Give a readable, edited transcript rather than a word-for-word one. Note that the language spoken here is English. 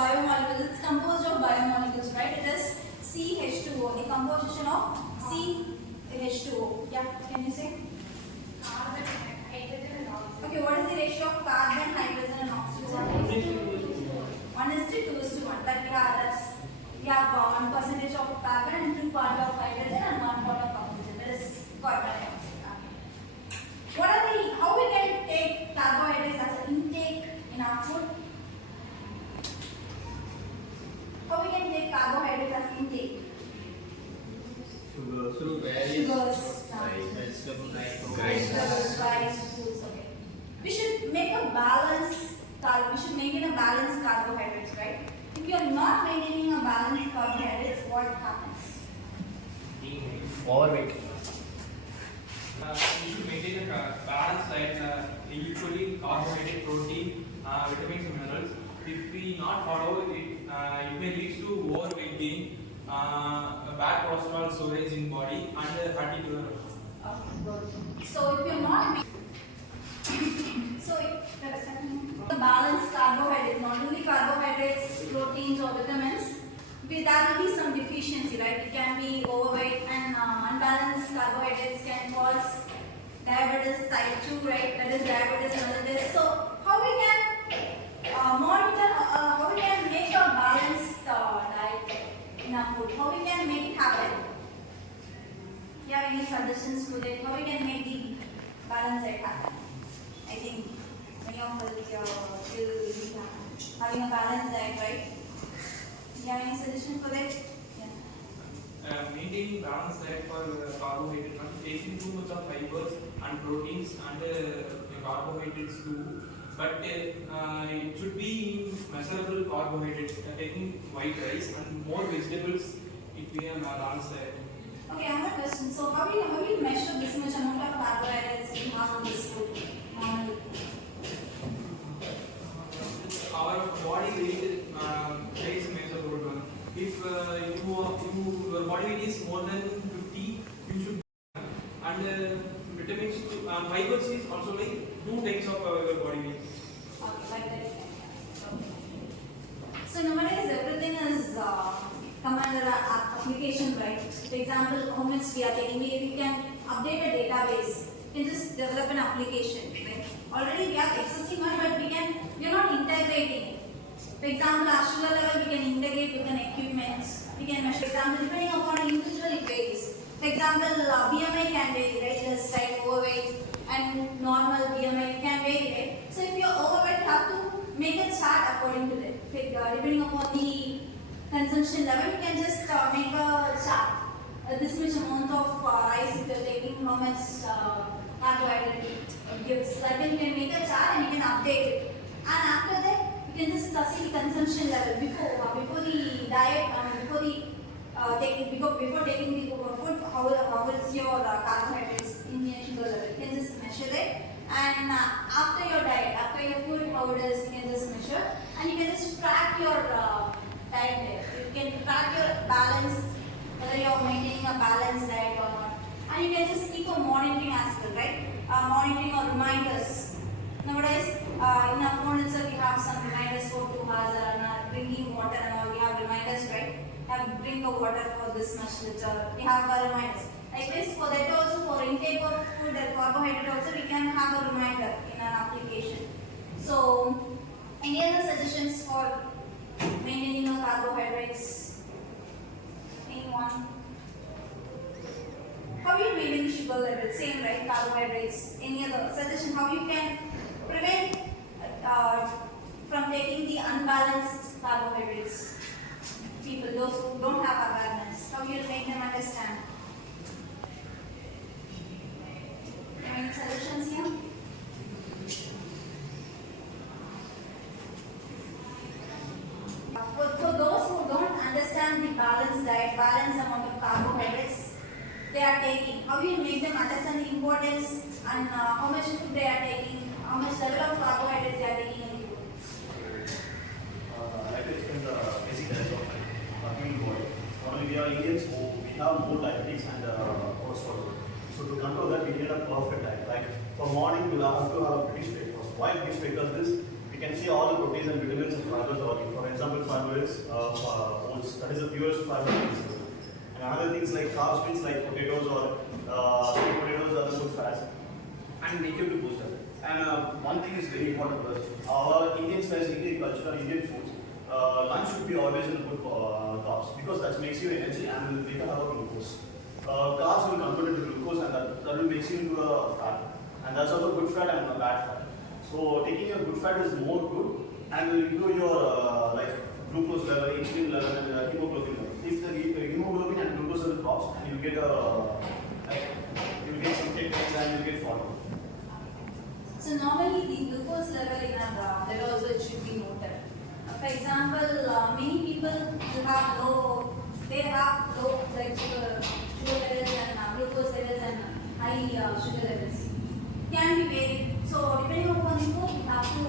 biomolecules. It's composed of biomolecules, right? It is CH2O, the composition of CH2O. Yeah, can you say? Carbon, hydrogen and oxygen. Okay, what is the ratio of carbon, hydrogen and oxygen? 1:2:1. That we have 1% of carbon and 2% of hydrogen and 1% of oxygen. That is carbon dioxide. How we can take carbohydrates as an intake in our food? How we can take carbohydrates as intake? Through various Sugars, vegetables, rice, foods. Okay. We should make a balance. We should maintain a balanced carbohydrates, right? If you are not maintaining a balanced carbohydrates, what happens? overweight. You should maintain a balanced diet, usually carbohydrate, protein, vitamins and minerals. If we not follow it, it may lead to overweight gain, bad cholesterol storage in body, and fatty liver. Okay, good. So if you're not the balanced carbohydrates, not only carbohydrates, proteins or vitamins, there will be some deficiency, right? It can be overweight, and unbalanced carbohydrates can cause diabetes type 2, right? That is diabetes and other things. So how we can monitor, how we can make a balanced diet in our food? How we can make it happen? You have any suggestions today? How we can make the balance diet happen? I think many of us will be having a balanced diet, right? You have any suggestions for that? Yeah. Maintaining balanced diet for carbohydrates, not taking too much of fibers and proteins and carbohydrates too. But it should be measurable carbohydrates. Taking white rice and more vegetables, it will be a balanced diet. Okay, I have a question. So how do you measure this much amount of carbohydrates you have on this food? Our body weight plays a major role. If your body weight is more than 50, you should. And vitamins, fibers is also like 2 times of your body weight. Okay, like that. Okay. So nowadays everything is come under application, right? For example, how much we are taking, we can update a database. We can just develop an application, right? Already we have existing one, but we are not integrating it. For example, our sugar level we can integrate with an equipment. We can measure. For example, depending upon an individual it varies. For example, BMI can vary, right? Just like overweight and normal BMI can vary, right? So if you are overweight, you have to make a chart according to that. Depending upon the consumption level, you can just make a chart. This much amount of rice if you are taking, how much carbohydrate it gives. Like then you can make a chart and you can update it. And after that, you can just see the consumption level before the diet, before taking the food. How is your carbohydrates in your sugar level? You can just measure that. And after your diet, after your food, how it is, you can just measure. And you can just track your diet there. You can track your balance, whether you are maintaining a balanced diet or not. And you can just keep a monitoring as well, right? Monitoring or reminders. Nowadays, in our phone itself, we have some reminders for 2 hours and drinking water and all. We have reminders, right? Drink the water for this much liter. We have reminders. Like this, for that also, for intake of food and carbohydrate also, we can have a reminder in an application. So, any other suggestions for maintaining the carbohydrates? Anyone? How you maintain the sugar level? Same, right? Carbohydrates. Any other suggestion? How you can prevent from taking the unbalanced carbohydrates? People, those who don't have awareness, how you make them understand? Any suggestions here? For those who don't understand the balanced diet, balanced amount of carbohydrates they are taking, how you make them understand the importance and how much food they are taking, how much level of carbohydrates they are taking in the food? Like to explain the basic health of human body. Normally we are Indians, so we have more diabetes and cholesterol. So to control that, we need a perfect diet. Like for morning, we will have to have a British breakfast. Why British? Because this it can see all the proteins and vitamins and fibers are working. For example, fiber is oats, that is the purest fiber. And other things like carbs means like potatoes or sweet potatoes are the good fats and make you to boost up. And one thing is very important for us. Our Indian style, Indian culture, Indian foods, lunch should be always in good carbs because that makes you energy and will make a have a glucose. Carbs will convert into glucose and that will make you into a fat. And that's also good fat and a bad fat. So taking a good fat is more good and will improve your like glucose level, insulin level, and hemoglobin level. If the hemoglobin and glucose level drops, and you get some techniques and you get follow. So normally the glucose level in our blood also it should be noted. For example, many people who have low blood sugar levels and glucose levels and high sugar levels can be varied. So depending upon the food, you have to